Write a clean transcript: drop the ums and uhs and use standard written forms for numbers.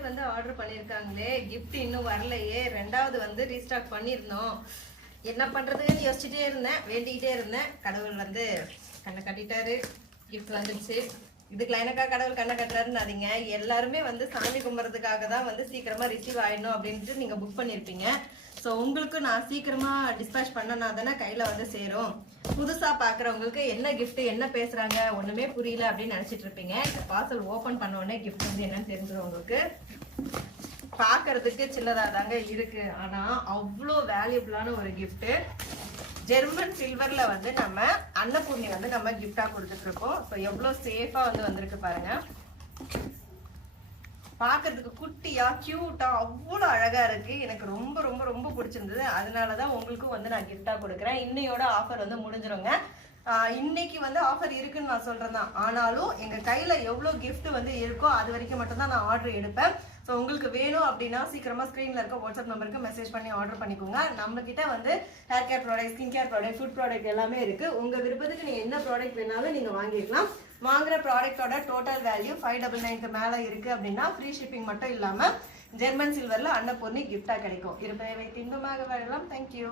பேர் வந்து order பண்ணியிருக்காங்களே, gift இன்னும் வரலையே. ரெண்டாவது வந்து ரீஸ்டாக் பண்ணியிருந்தோம். என்ன பண்ணுறதுன்னு யோசிச்சுட்டே இருந்தேன், வேண்டிக்கிட்டே இருந்தேன். கடவுள் வந்து கண்ணை கட்டிட்டாரு, கிஃப்ட் வந்துடுச்சு. இதுக்கு எனக்கா கடவுள் கண்ணை கட்டுறாருன்னாதீங்க. எல்லாருமே வந்து சாமி கும்பிட்றதுக்காக தான் வந்து சீக்கிரமாக ரிசீவ் ஆகிடணும் அப்படின்ட்டு நீங்கள் புக் பண்ணியிருப்பீங்க. ஸோ உங்களுக்கு நான் சீக்கிரமாக டிஸ்பேச் பண்ணனா தானே கையில் வந்து சேரும். புதுசாக பார்க்குறவங்களுக்கு என்ன கிஃப்ட், என்ன பேசுகிறாங்க ஒன்றுமே புரியல அப்படின்னு நினச்சிட்டு இருப்பீங்க. இந்த பார்சல் ஓப்பன் பண்ண உடனே கிஃப்ட் வந்து என்னன்னு தெரிஞ்சிடும் உங்களுக்கு. பார்க்கறதுக்கு சின்னதாக தாங்க இருக்கு, ஆனால் அவ்வளோ வேல்யூபிளான ஒரு கிஃப்ட்டு. ஜெர்மன் சில்வர்ல வந்து நம்ம அன்னபூர்ணி வந்து நம்ம கிஃப்டா கொடுத்துட்டு இருக்கோம். ஸோ எவ்வளோ சேஃபா வந்து வந்திருக்கு பாருங்க. பார்க்கறதுக்கு குட்டியா கியூட்டா அவ்வளோ அழகா இருக்கு. எனக்கு ரொம்ப ரொம்ப ரொம்ப பிடிச்சிருந்தது. அதனாலதான் உங்களுக்கும் வந்து நான் கிஃப்டா கொடுக்குறேன். இன்னையோட ஆஃபர் வந்து முடிஞ்சிருங்க. இன்னைக்கு வந்து ஆஃபர் இருக்குன்னு நான் சொல்றேன் தான். ஆனாலும் எங்க கையில எவ்வளோ கிஃப்ட் வந்து இருக்கோ அது வரைக்கும் மட்டும் தான் நான் ஆர்டர் எடுப்பேன். ஸோ உங்களுக்கு வேணும் அப்படின்னா சீக்கிரமா ஸ்க்ரீன்ல இருக்க வாட்ஸ்அப் நம்பருக்கு மெசேஜ் பண்ணி ஆர்டர் பண்ணிக்கோங்க. நம்ம கிட்ட வந்து hair care product, skin care product, food product எல்லாமே இருக்கு. உங்க விருப்பத்துக்கு நீங்க என்ன ப்ராடக்ட் வேணாலும் நீங்க வாங்கிக்கலாம். வாங்குற ப்ராடக்டோட டோட்டல் வேல்யூ 599 மேல இருக்கு அப்படின்னா ஃப்ரீ ஷிப்பிங் மட்டும் இல்லாம ஜெர்மன் சில்வர்ல அன்னபூர்ணி கிஃப்டா கிடைக்கும். இருப்பதை வைத்து இன்பமாக வாழலாம். தேங்க்யூ.